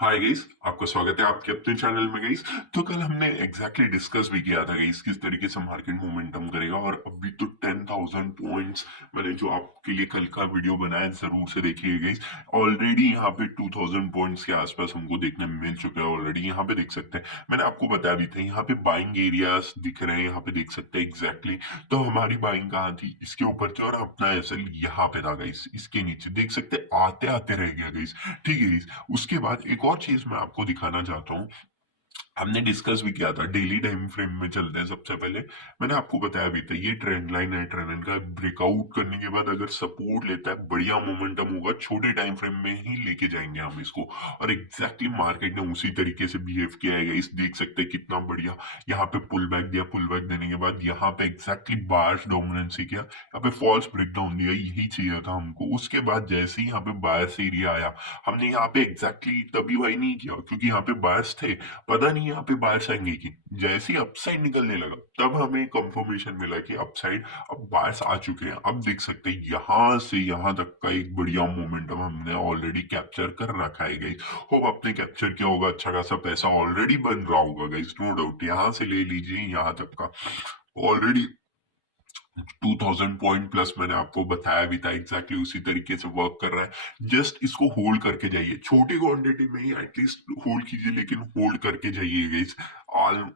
Hi guys, आपका स्वागत है आपके अपने चैनल में गाइस। तो कल हमने एग्जैक्टली डिस्कस भी किया था गाइस किस तरीके से मार्केट मोमेंटम करेगा, और अभी तो 10,000 पॉइंट्स मैंने जो आपके लिए कल का वीडियो बनाया जरूर से देखिए गाइस। ऑलरेडी यहाँ पे 2000 पॉइंट्स के आसपास हमको देखने में मिल चुका है। ऑलरेडी यहाँ पे देख सकते हैं, मैंने आपको बताया भी था, यहाँ पे बाइंग एरियाज दिख रहे हैं, यहाँ पे देख सकते हैं एग्जैक्टली। तो हमारी बाइंग कहाँ थी, इसके ऊपर थी, और अपना एसएल यहाँ पे था गाइस, इसके नीचे देख सकते हैं, आते आते रह गया गाइस। ठीक है गाइस। उसके बाद एक और चीज मैं आपको दिखाना चाहता हूँ। हमने डिस्कस भी किया था, डेली टाइम फ्रेम में चलते हैं। सबसे पहले मैंने आपको बताया भी था, ये ट्रेंड लाइन है, ट्रेंड लाइन का ब्रेकआउट करने के बाद अगर सपोर्ट लेता है, बढ़िया मोमेंटम होगा, छोटे टाइम फ्रेम में ही लेके जाएंगे हम इसको। और एग्जैक्टली मार्केट ने उसी तरीके से बिहेव किया है। इस देख सकते हैं कितना बढ़िया यहाँ पे पुल बैक दिया, पुल बैक देने के बाद यहाँ पे एग्जैक्टली बायर्स डोमिनेंसी किया, यहाँ पे फॉल्स ब्रेकडाउन दिया, यही चाहिए था हमको। उसके बाद जैसे ही यहाँ पे बायर्स एरिया आया, हमने यहाँ पे एग्जैक्टली तभी वाई नहीं किया क्योंकि यहाँ पे बायर्स थे। पता नहीं यहाँ पे बायर्स आएंगे कि, जैसे ही अपसाइड निकलने लगा तब हमें कंफर्मेशन मिला कि अपसाइड अब बायर्स आ चुके हैं। अब देख सकते हैं यहां से यहां तक का एक बढ़िया मोमेंटम हमने ऑलरेडी कैप्चर कर रखा है गाइस। होप आपने कैप्चर किया होगा, अच्छा खासा पैसा ऑलरेडी बन रहा होगा गाइस, नो डाउट। यहां से ले लीजिए यहां तक का ऑलरेडी 2000 पॉइंट प्लस मैंने आपको बताया भी था, एग्जैक्टली उसी तरीके से वर्क कर रहा है। जस्ट इसको होल्ड करके जाइए, छोटी क्वांटिटी में ही एटलीस्ट होल्ड कीजिए, लेकिन होल्ड करके जाइएगा इस।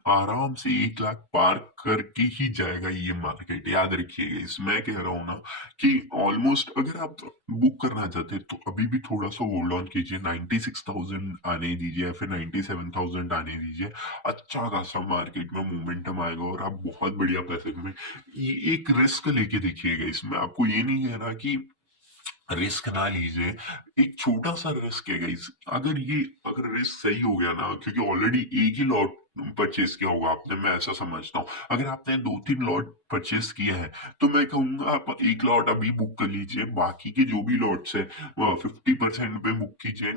आराम से 1 लाख पार करके ही जाएगा ये मार्केट, याद रखिएगा इस। मैं कह रहा हूँ ना कि ऑलमोस्ट अगर आप बुक करना चाहते हैं तो अभी भी थोड़ा सा होल्ड ऑन कीजिए, 96,000 आने दीजिए या फिर 97,000 आने दीजिए। अच्छा खासा मार्केट में मोमेंटम आएगा और आप बहुत बढ़िया पैसे में। ये एक रिस्क लेके देखिएगा इसमें, आपको ये नहीं कह रहा कि रिस्क ना लीजिए। एक छोटा सा रिस्क है गाइस, अगर रिस्क सही हो गया ना, क्योंकि ऑलरेडी एक ही लॉट परचेस किया होगा आपने, मैं ऐसा समझता हूँ। अगर आपने 2-3 लॉट परचेस किया है तो मैं कहूंगा आप एक लॉट अभी बुक कर लीजिए, बाकी के जो भी लॉट्स है 50% पे बुक कीजिए,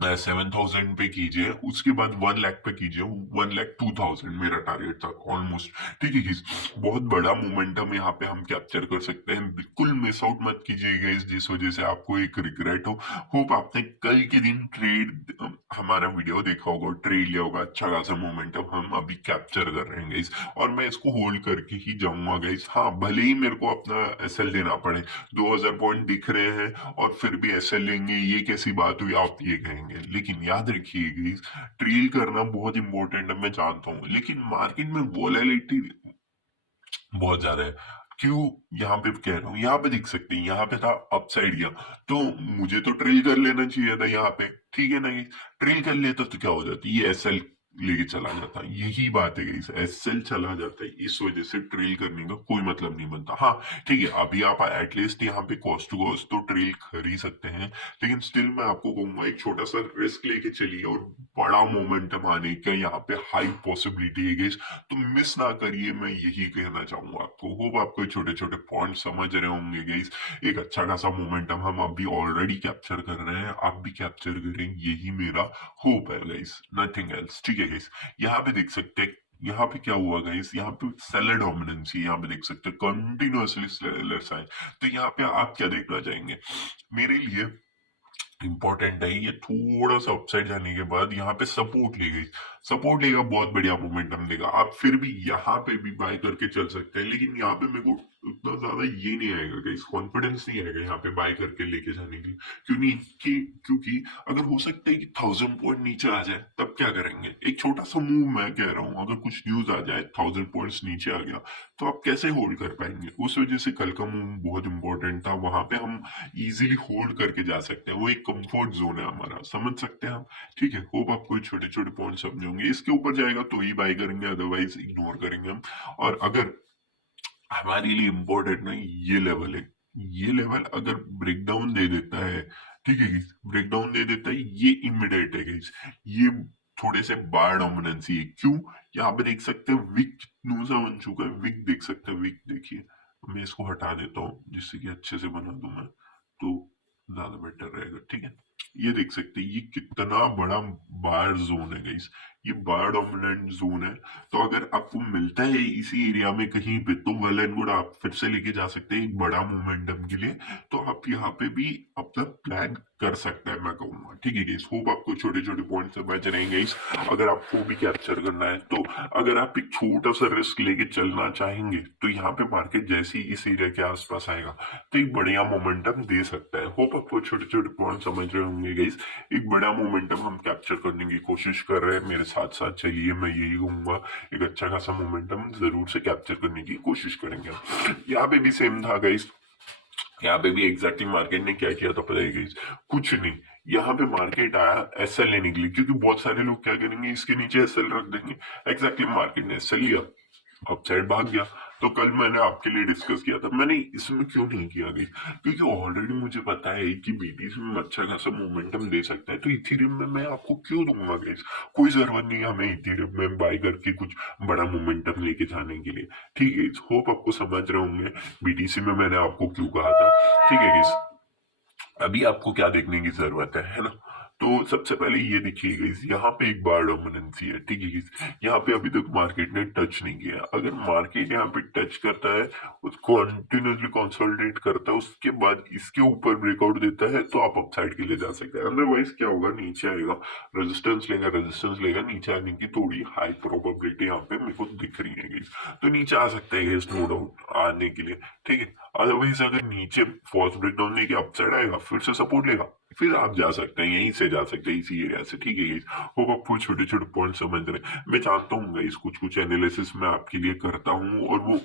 7,000 पे कीजिए, उसके बाद 1 लाख पे कीजिए, 1,02,000 मेरा टारगेट था ऑलमोस्ट। ठीक है guys? बहुत बड़ा मोमेंटम यहाँ पे हम कैप्चर कर सकते हैं, बिल्कुल मिस आउट मत कीजिएगा इस, जिस वजह से आपको एक रिग्रेट हो। होप आपने कल के दिन ट्रेड हमारा वीडियो देखा होगा, ट्रेड लिया होगा, अच्छा खासा मोमेंटम हम अभी कैप्चर कर रहे हैं गाइस। और मैं इसको होल्ड करके ही जाऊंगा गाइस। हाँ, भले ही मेरे को अपना एसएल देना पड़े, 2,000 पॉइंट दिख रहे हैं और फिर भी एसएल लेंगे, ये कैसी बात हुई आप ये कहेंगे। लेकिन याद रखिए गाइस, ट्रेल करना बहुत इंपॉर्टेंट है, मैं जानता हूँ, लेकिन मार्केट में वोलेटिलिटी बहुत ज्यादा है। क्यों यहाँ पे कह रहा हूँ, यहाँ पे देख सकते हैं, यहाँ पे था अपसाइड गया, तो मुझे तो ट्रेल कर लेना चाहिए था यहाँ पे। ठीक है ना, ये ट्रेल कर लेता तो क्या हो जाता, ये एसएल लेके चला जाता, यही बात है गाइस, एसएल चला जाता है, इस वजह से ट्रेल करने का कोई मतलब नहीं बनता। हाँ ठीक है, अभी आप एटलीस्ट यहाँ पे कॉस्ट टू कॉस्ट तो ट्रेल कर ही सकते हैं, लेकिन स्टिल मैं आपको कहूंगा एक छोटा सा रिस्क लेके चलिए, और बड़ा मोमेंटम आने का यहाँ पे हाई पॉसिबिलिटी है गाइस। तो मिस ना करिए, मैं यही कहना चाहूंगा आपको। होप आपको छोटे छोटे पॉइंट समझ रहे होंगे गाइस। एक अच्छा खासा मोमेंटम हम अभी ऑलरेडी कैप्चर कर रहे हैं, आप भी कैप्चर करें, यही मेरा होप है गाइस, नथिंग एल्स। ठीक है गाइस, यहाँ पे देख सकते हैं, यहाँ पे क्या हुआ गाइस, यहाँ पे सेलर डोमिनेंसी, यहाँ पे देख सकते हैं कंटिन्यूअसली सेलर्स आए। तो यहाँ पे आप क्या देखना चाहेंगे, मेरे लिए इंपॉर्टेंट है ये, थोड़ा सा अपसाइड जाने के बाद यहाँ पे सपोर्ट ले गई, सपोर्ट लेगा, बहुत बढ़िया मोमेंटम देगा। आप फिर भी यहाँ पे भी बाय करके चल सकते हैं, लेकिन यहाँ पे मेरे को उतना ज्यादा ये नहीं आएगा गाइस, कॉन्फिडेंस नहीं आएगा यहाँ पे बाय करके लेके जाने के लिए। क्यों नहीं कि, क्योंकि अगर हो सकता है कि 1000 पॉइंट नीचे आ जाए, तब क्या करेंगे। एक छोटा सा मूव मैं कह रहा हूँ, अगर कुछ न्यूज आ जाए 1000 पॉइंट्स नीचे आ गया, तो आप कैसे होल्ड कर पाएंगे। उस वजह से कल का मूव बहुत इंपॉर्टेंट था, वहां पे हम इजीली होल्ड करके जा सकते हैं, वो एक कंफर्ट जोन है हमारा, समझ सकते हैं हम। ठीक है, होप आपको छोटे छोटे पॉइंट समझ होंगे। इसके ऊपर जाएगा तो ही बाय करेंगे, अदरवाइज इग्नोर करेंगे हम। और अगर हमारे लिए इम्पोर्टेंट ना ये लेवल है, ये लेवल अगर ब्रेकडाउन दे देता है, ठीक है, ब्रेकडाउन दे देता है, ये इमिडिएट है guys। ये थोड़े से बार डोमिनेंसी है। क्यों, यहाँ पे देख सकते हैं विक कितनू सा बन चुका है, विक देख सकते हैं, विक देखिए। मैं इसको हटा देता हूँ जिससे कि अच्छे से बना दूं मैं, तो ज्यादा बेटर रहेगा। ठीक है। ये देख सकते हैं ये कितना बड़ा बार जोन है गाइस, ये बार डोमिनेंट जोन है। तो अगर आपको मिलता है इसी एरिया में कहीं पे तो वेल एंड गुड, आप फिर से लेके जा सकते हैं एक बड़ा मोमेंटम के लिए। तो आप यहाँ पे भी अपना प्लान कर सकते हैं मैं कहूंगा, ठीक है गाइस। होप आपको छोटे छोटे पॉइंट समझ रहे हैं गाइस। अगर आपको भी कैप्चर करना है तो अगर आप एक छोटा सा रिस्क लेके चलना चाहेंगे तो यहाँ पे मार्केट जैसे ही इस एरिया के आसपास आएगा तो एक बढ़िया मोमेंटम दे सकता है। होप आपको छोटे छोटे पॉइंट समझ रहे होंगे गाइस। एक बड़ा मोमेंटम हम कैप्चर करने की कोशिश कर रहे हैं, मेरे साथ साथ चलिए, मैं यही कहूंगा एक अच्छा खासा मोमेंटम जरूर से कैप्चर करने की कोशिश करेंगे। यहाँ पे भी सेम था गाइस, यहाँ पे भी एग्जैक्टली मार्केट ने क्या किया था पता है गाइस, कुछ नहीं। यहाँ पे मार्केट आया एसएल लेने के लिए, क्योंकि बहुत सारे लोग क्या करेंगे इसके नीचे एसएल रख देंगे। एग्जैक्टली मार्केट ने एसएल लिया, अपसाइड भाग गया। तो कल मैंने आपके लिए डिस्कस किया था, मैंने इसमें क्यों नहीं किया गई, क्योंकि ऑलरेडी मुझे पता है कि बीटीसी में अच्छा खासा मोमेंटम दे सकता है, तो इथेरियम में मैं आपको क्यों दूंगा गाइस। कोई जरूरत नहीं है हमें इथेरियम में बाय करके कुछ बड़ा मोमेंटम लेके जाने के लिए, ठीक है। होप आपको समझ रहे होंगे बीटीसी में मैंने आपको क्यों कहा था, ठीक है गाइस। अभी आपको क्या देखने की जरूरत है ना। तो सबसे पहले ये देखिए गाइस, यहाँ पे एक बार डोमिनेंसी है, ठीक है गाइस। यहाँ पे अभी तक मार्केट ने टच नहीं किया। अगर मार्केट यहाँ पे टच करता है, उसको कंटिन्यूसली कंसोलिडेट करता है, उसके बाद इसके ऊपर ब्रेकआउट देता है तो आप अपसाइड के लिए जा सकते हैं। अदरवाइज क्या होगा, नीचे आएगा, रेजिस्टेंस लेगा, नीचे आने की थोड़ी हाई प्रोबेबिलिटी यहाँ पे मेरे को दिख रही है गाइस। तो नीचे आ सकता है गाइस, नो डाउट आने के लिए, ठीक है। अदरवाइज अगर नीचे फॉल्स ब्रेकडाउन लेके अपसाइड आएगा, फिर से सपोर्ट लेगा, फिर आप जा सकते हैं, यहीं से जा सकते हैं इसी एरिया से, ठीक है गाइस। होप आपको छोटे छोटे पॉइंट समझ रहे हैं। मैं जानता हूँ गाइस कुछ कुछ एनालिसिस मैं आपके लिए करता हूँ और वो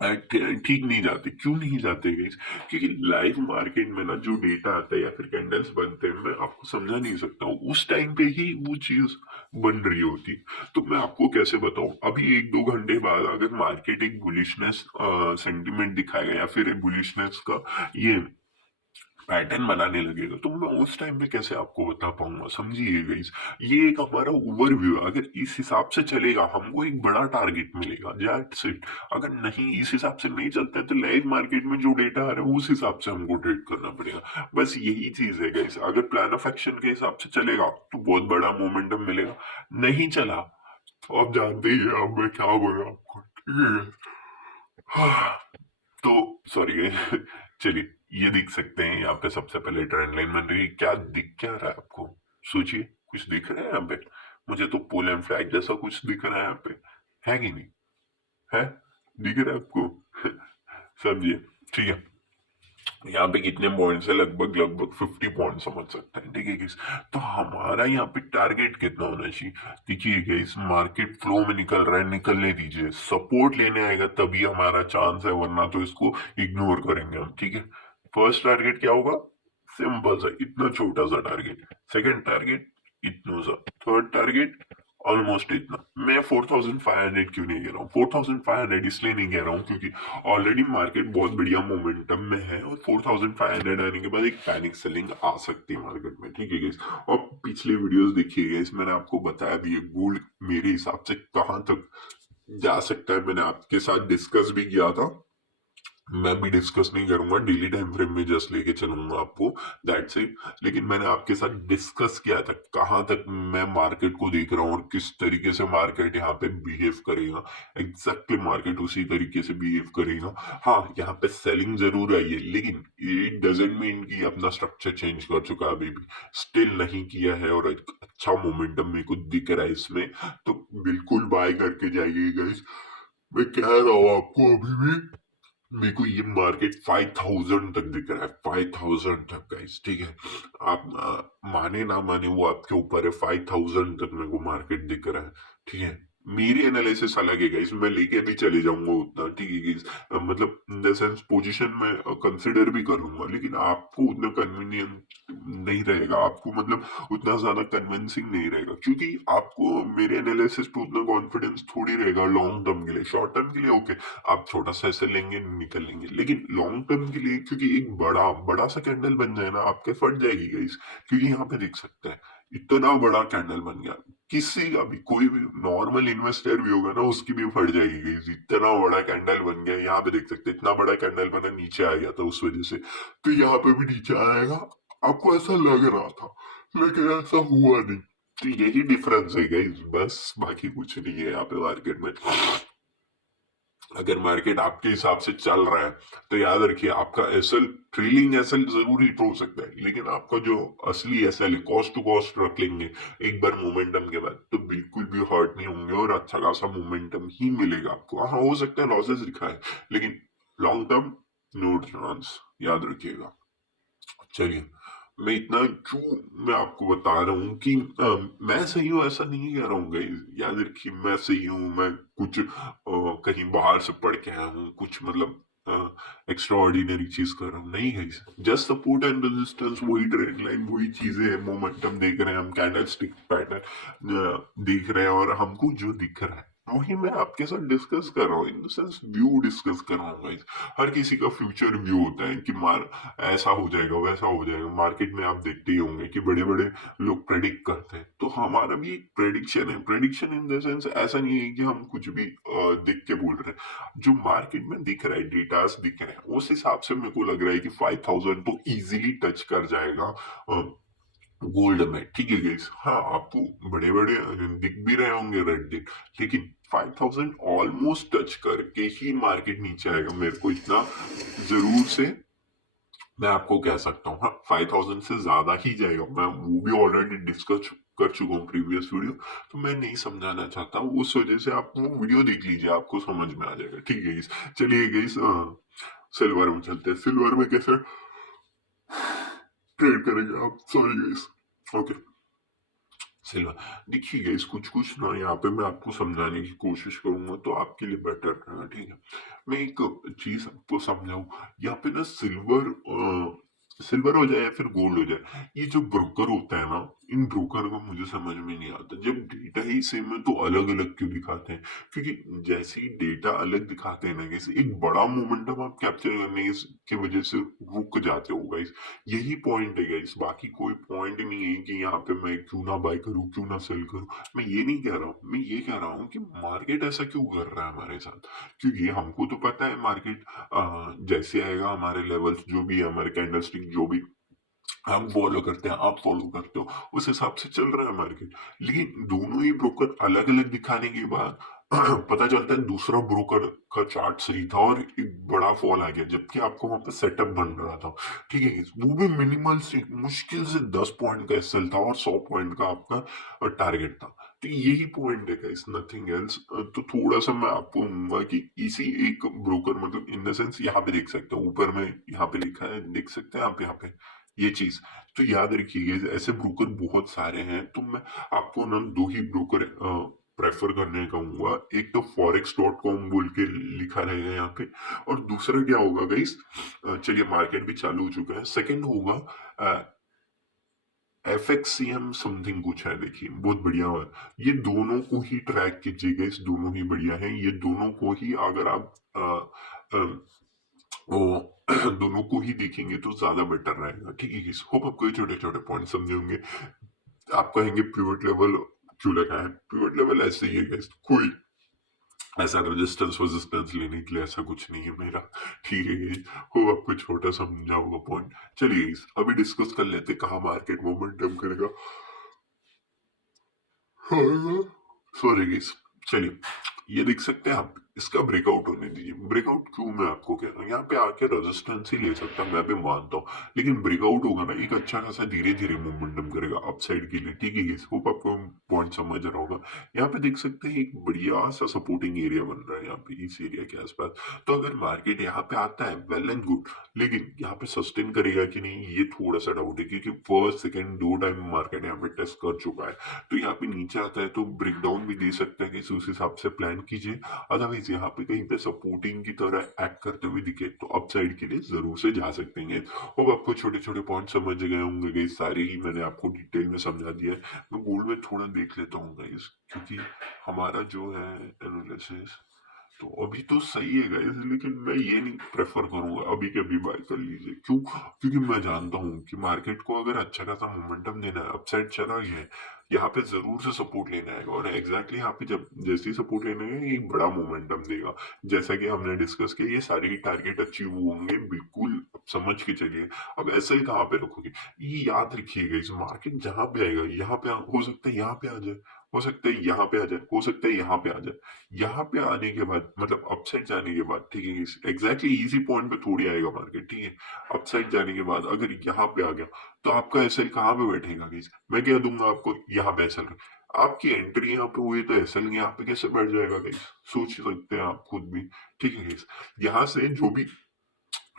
ठीक नहीं जाते। क्यों नहीं जाते गाइस, क्योंकि लाइव मार्केट में ना जो डेटा आता है या फिर कैंडल्स बनते हैं, मैं आपको समझा नहीं सकता हूँ, उस टाइम पे ही वो चीज बन रही होती। तो मैं आपको कैसे बताऊं, अभी एक दो घंटे बाद अगर मार्केट एक बुलिशनेस सेंटिमेंट दिखाएगा या फिर एक बुलिशनेस का ये पैटर्न बनाने लगेगा, तो मैं उस टाइम पे कैसे आपको बता पाऊंगा, समझिए गाइस। ये एक हमारा ओवरव्यू है, अगर इस हिसाब से चलेगा हमको एक बड़ा टारगेट मिलेगा, दैट्स इट। अगर नहीं इस हिसाब से नहीं चलता है तो लाइव मार्केट में जो डेटा आ रहा है उस हिसाब से हमको ट्रेड करना पड़ेगा, बस यही चीज है गाइस। अगर प्लान ऑफ एक्शन के हिसाब से चलेगा तो बहुत बड़ा मोमेंटम मिलेगा, नहीं चला तो आप जानते ही हैं अब मैं क्या बोल रहा हूँ आपको, ठीक है। तो सॉरी चलिए, ये देख सकते हैं यहाँ पे सबसे पहले ट्रेंड लाइन बन रही है। क्या दिख क्या रहा है आपको, सोचिए, कुछ दिख रहा है यहाँ पे। मुझे तो पोल एंड फ्लैग जैसा कुछ दिख रहा है यहाँ पे, है कि नहीं, है, दिख रहा है आपको समझिए, ठीक है। यहाँ पे कितने पॉइंट्स है, लगभग लगभग 50 पॉइंट समझ सकते हैं, ठीक है गाइस। तो हमारा यहाँ पे टारगेट कितना होना चाहिए, देखिए गाइस, मार्केट फ्लो में निकल रहा है, निकलने दीजिए, सपोर्ट लेने आएगा तभी हमारा चांस है, वरना तो इसको इग्नोर करेंगे हम, ठीक है। फर्स्ट टारगेट क्या होगा, सिंपल सा, इतना छोटा सा टारगेट। सेकंड टारगेट इतना सा। थर्ड टारगेट ऑलमोस्ट इतना। मैं 4500 क्यों नहीं कह रहा हूँ, 4500 इसलिए नहीं कह रहा हूँ क्योंकि ऑलरेडी मार्केट बहुत बढ़िया मोमेंटम में है और 4500 आने के बाद एक पैनिक सेलिंग आ सकती है मार्केट में, ठीक है गाइस। और पिछले वीडियोस देखिए गाइस, मैंने आपको बताया भी है गोल्ड मेरे हिसाब से कहाँ तक जा सकता है, मैंने आपके साथ डिस्कस भी किया था। मैं भी डिस्कस नहीं करूंगा, डेली टाइम फ्रेम में जस्ट लेके चलूंगा आपको, दैट्स इट। लेकिन मैंने आपके साथ डिस्कस किया था कहां तक मैं मार्केट को देख रहा हूँ और किस तरीके से मार्केट यहाँ पे बिहेव करेगा। एग्जैक्टली मार्केट उसी तरीके से बिहेव करेगा। हाँ, यहाँ पे सेलिंग जरूर आई है, लेकिन इट डजेंट मीन कि अपना स्ट्रक्चर चेंज कर चुका है, अभी भी स्टिल नहीं किया है और एक अच्छा मोमेंटम मेरे को दिख रहा है इसमें। तो बिल्कुल बाय करके जाइए गाइस, मैं कह रहा हूँ आपको अभी भी मेरे को ये मार्केट 5000 तक दिख रहा है, 5000 तक गाइस, ठीक है। आप माने ना माने वो आपके ऊपर है, 5000 तक मेरे को मार्केट दिख रहा है, ठीक है। मेरी एनालिसिस अलग है गाइस, मैं लेके भी चले जाऊंगा उतना, ठीक है गाइस। मतलब इन द सेंस पोजीशन में कंसिडर भी करूंगा, लेकिन आपको उतना कन्वीनियंट नहीं रहेगा, आपको मतलब उतना ज्यादा कन्विंसिंग नहीं रहेगा, क्योंकि आपको मेरे एनालिसिस पे उतना कॉन्फिडेंस थोड़ी रहेगा लॉन्ग टर्म के लिए। शॉर्ट टर्म के लिए ओके, आप छोटा सा ऐसे लेंगे निकल लेंगे, लेकिन लॉन्ग टर्म के लिए क्योंकि एक बड़ा बड़ा सा कैंडल बन जाए ना आपके, फट जाएगी गाइस। क्योंकि यहाँ पे देख सकते हैं इतना बड़ा कैंडल बन गया, किसी का भी कोई भी नॉर्मल इन्वेस्टर भी होगा ना उसकी भी फट जाएगी गाइस, इतना बड़ा कैंडल बन गया। यहाँ पे देख सकते हैं इतना बड़ा कैंडल बना, नीचे आ गया था उस वजह से, तो यहाँ पे भी नीचे आएगा आपको ऐसा लग रहा था, लेकिन ऐसा हुआ नहीं। तो यही डिफरेंस है गाइस, बस बाकी कुछ नहीं है यहाँ पे मार्केट में। अगर मार्केट आपके हिसाब से चल रहा है तो याद रखिए, आपका एसएल, ट्रेलिंग एसएल जरूर हिट हो सकता है, लेकिन आपका जो असली एसएल है, कॉस्ट टू कॉस्ट रख लेंगे एक बार मोमेंटम के बाद, तो बिल्कुल भी हर्ट नहीं होंगे और अच्छा खासा मोमेंटम ही मिलेगा आपको। हाँ, हो सकता है लॉसेस दिखा है, लेकिन लॉन्ग टर्म नो चांस, याद रखिएगा। चलिए, मैं इतना क्यों मैं आपको बता रहा हूँ कि मैं सही हूँ ऐसा नहीं कह रहा हूँ गाइस, याद रखिए मैं सही हूँ, मैं कुछ कहीं बाहर से पढ़ के आया हूँ, कुछ मतलब एक्स्ट्रा ऑर्डिनरी चीज कर रहा हूँ, नहीं guys. Just support and resistance, वही ट्रेंड लाइन, वही चीजें हैं, मोमेंटम देख रहे हैं हम, कैंडल स्टिक पैटर्न देख रहे हैं, और हमको जो दिख रहा है वही मैं आपके साथ डिस्कस कर रहा हूँ, in the sense view discuss कर रहा हूँ गाइस। हर किसी का फ्यूचर व्यू होता है कि मार ऐसा हो जाएगा, वैसा हो जाएगा। मार्केट में आप देखते ही होंगे कि बड़े बड़े लोग प्रेडिक्ट करते हैं, तो हमारा भी एक प्रेडिक्शन है। प्रेडिक्शन इन द सेंस ऐसा नहीं है कि हम कुछ भी देख के बोल रहे हैं, जो मार्केट में दिख रहा है, डेटास दिख रहे हैं, उस हिसाब से मेरे को लग रहा है कि 5000 तो इजीली टच कर जाएगा गोल्ड में। ठीक है गाइस, हाँ आपको बड़े बड़े दिख भी रहे होंगे रेड दिन, लेकिन 5000 ऑलमोस्ट टच करके ही मार्केट नीचे आएगा, मेरे को इतना जरूर से मैं आपको कह सकता हूँ। हाँ, 5000 से ज्यादा ही जाएगा, मैं वो भी ऑलरेडी डिस्कस कर चुका हूँ प्रीवियस वीडियो, तो मैं नहीं समझाना चाहता हूँ, उस वजह से आप वो वीडियो देख लीजिए, आपको समझ में आ जाएगा। ठीक है गाइस, चलिए गाइस, सिल्वर में चलते हैं। सिल्वर में कैसे ट्रेड करेंगे आप, सॉरी गाइस। ओके, सिल्वर, देखिए गाइस, कुछ कुछ ना यहाँ पे मैं आपको समझाने की कोशिश करूंगा तो आपके लिए बेटर रहेगा। ठीक है, मैं एक चीज आपको समझाऊं, यहाँ पे ना सिल्वर, सिल्वर हो जाए या फिर गोल्ड हो जाए, ये जो ब्रोकर होता है ना, इन ब्रोकर को मुझे समझ में नहीं आता, जब डेटा ही सेम है तो अलग अलग क्यों दिखाते हैं? क्योंकि जैसे ही डेटा अलग दिखाते हैं ना, जैसे एक बड़ा मोमेंटम आप कैप्चर करने की वजह से रुक जाते हो गाइस। यही पॉइंट है गाइस, बाकी कोई पॉइंट नहीं है कि यहाँ पे मैं क्यों ना बाय करूं, क्यों ना सेल करूं। मैं ये नहीं कह रहा हूँ, मैं ये कह रहा हूँ कि मार्केट ऐसा क्यों कर रहा है हमारे साथ, क्योंकि हमको तो पता है मार्केट जैसे आएगा, हमारे लेवल्स जो भी है, हमारे कैंडलस्टिक जो भी हम फॉलो करते हैं, आप फॉलो करते हो, उस हिसाब से चल रहा है मार्केट। लेकिन दोनों ही ब्रोकर अलग अलग दिखाने के बाद पता चलता है दूसरा ब्रोकर का चार्ट सही था और एक बड़ा फॉल आ गया, जबकि आपको वहां पे सेटअप बन रहा था। ठीक है, वो भी मिनिमल से, मुश्किल से 10 पॉइंट का एसएल था और 100 पॉइंट का आपका टारगेट था। तो यही पॉइंट है गाइस, नथिंग एल्स। तो थोड़ा सा मैं आपको कहूंगा कि इसी एक ब्रोकर, मतलब इन द सेंस, यहाँ पे देख सकते हो ऊपर में, यहाँ पे लिखा है, देख सकते हैं आप यहाँ पे ये चीज। तो याद रखिएगा, ऐसे ब्रोकर बहुत सारे हैं, तो मैं आपको ना दो ही ब्रोकर प्रेफर करने कहूंगा। एक तो forex.com बोल के लिखा रहेगा यहाँ पे, और दूसरा क्या होगा गाइस, चलिए मार्केट भी चालू हो चुका है, सेकंड होगा FXCM समथिंग कुछ है, देखिए बहुत बढ़िया है। ये दोनों को ही ट्रैक कीजिएगा, इस दोनों ही बढ़िया है, ये दोनों को ही अगर आप अ, वो दोनों को ही देखेंगे तो ज्यादा बेटर रहेगा। ठीक है, होप आपको ये छोटे छोटे पॉइंट समझे होंगे। आप कहेंगे पिवट लेवल क्यों लगा है? पिवट लेवल ऐसे ही है guys, कोई ऐसा रेजिस्टेंस वेजिस्टेंस लेने के लिए ऐसा कुछ नहीं है मेरा। ठीक है guys, हो आपको छोटा समझा होगा पॉइंट। चलिए guys, अभी डिस्कस कर लेते कहाँ मार्केट मोमेंटम करेगा। सॉरी गाइस, चलिए, ये देख सकते हैं आप, इसका ब्रेकआउट होने दीजिए। ब्रेकआउट क्यों मैं आपको कह रहा हूँ, यहाँ पे आके रेजिस्टेंस ही ले सकता, मैं भी मानता हूँ, लेकिन ब्रेकआउट होगा ना, एक अच्छा खासा धीरे धीरे मोमेंटम करेगा अपसाइड के लिए। ठीक है गाइस, होप आपको पॉइंट समझ रहा होगा। यहाँ पे देख सकते हैं एक बढ़िया सा सपोर्टिंग एरिया बन रहा है यहाँ पे, इस एरिया के आसपास। तो अगर मार्केट यहाँ पे आता है, वेल एंड गुड, लेकिन यहाँ पे सस्टेन करेगा कि नहीं, ये थोड़ा सा डाउट है, क्योंकि फर्स्ट सेकंड दो टाइम मार्केट यहाँ पे टेस्ट कर चुका है। तो यहाँ पे नीचे आता है तो ब्रेक डाउन भी दे सकता है, कि उस हिसाब से प्लान कीजिए। अदरवाइज यहाँ पे कहीं पे सपोर्टिंग की तरह एक्ट करते हुए दिखे तो अपसाइड के लिए जरूर से जा सकते हैं। अब आपको छोटे छोटे पॉइंट समझ गए होंगे गाइस, सारे ही मैंने आपको डिटेल में समझा दिया है। मैं गोल्ड में थोड़ा देख लेता हूँ गाइस, क्योंकि हमारा जो है एनालिसिस, तो अभी तो सही है गाइस, लेकिन मैं ये नहीं प्रेफर करूंगा अभी के अभी बाय कर लीजिए। क्यों? क्योंकि मैं जानता हूँ कि मार्केट को अगर अच्छा खासा मोमेंटम देना है, अपसाइड चला गया है, यहाँ पे जरूर से सपोर्ट लेना आएगा, और एग्जैक्टली यहाँ पे जब जैसे ही सपोर्ट लेने आएगा एक बड़ा मोमेंटम देगा। जैसा कि हमने डिस्कस किया, ये सारे टारगेट अचीव होंगे बिल्कुल, अब समझ के चलिए। अब एसएल कहाँ पे रखोगे, ये याद रखिएगा, इस मार्केट जहां पे आएगा यहाँ पे हो सकता है, यहाँ पे आ जाए, हो सकता है यहाँ पे आ जाए, हो सकता है यहाँ पे आ जाए। यहाँ पे आने के बाद मतलब अपसाइड जाने के बाद, ठीक है, एग्जैक्टली इजी पॉइंट पे थोड़ी आएगा मार्केट, ठीक है। अपसाइड जाने के बाद अगर यहाँ पे आ गया तो आपका एसएल कहाँ पे बैठेगा गाइस? मैं कह दूंगा आपको यहाँ पे एसएल, आपकी एंट्री यहाँ पे हुई तो एसएल यहाँ पे कैसे बैठ जाएगा गाइस? सोच सकते हैं आप खुद भी, ठीक है गाइस। यहाँ से जो भी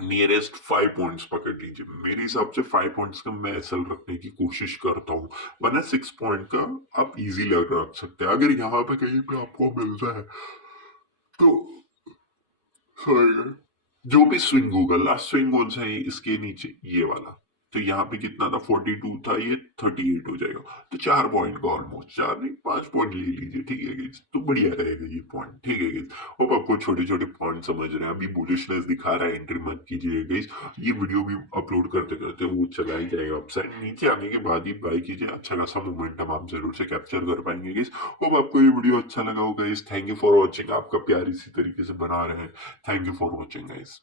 नियरेस्ट 5 पॉइंट्स पकड़ लीजिए, मेरे हिसाब से 5 पॉइंट्स का मैं एसएल रखने की कोशिश करता हूँ, वरना 6 पॉइंट का आप इजीली रख सकते हैं। अगर यहाँ पे कहीं पे आपको मिलता है तो सॉरी, जो भी स्विंग होगा, लास्ट स्विंग कौन सा है इसके नीचे, ये वाला, तो यहाँ पे कितना था 42 था, ये 38 हो जाएगा। तो 4 पॉइंट का ऑलमोस्ट, 4 नहीं 5 पॉइंट ले लीजिए, ठीक है गाइस, तो बढ़िया रहेगा ये पॉइंट, ठीक है गाइस। होप आपको छोटे छोटे पॉइंट समझ रहे हैं। अभी बुलिशनेस दिखा रहा है, एंट्री मत कीजिए गाइस। ये वीडियो भी अपलोड करते करते वो चला ही जाएगा, अपसाइड नीचे आने के बाद ही बाय कीजिए, अच्छा खासा मोमेंटम आप जरूर से कैप्चर कर पाएंगे गाइस। होप आपको ये वीडियो अच्छा लगा होगा guys. Thank you for watching, आपका प्यार इसी तरीके से बना रहे हैं। Thank you for watching guys.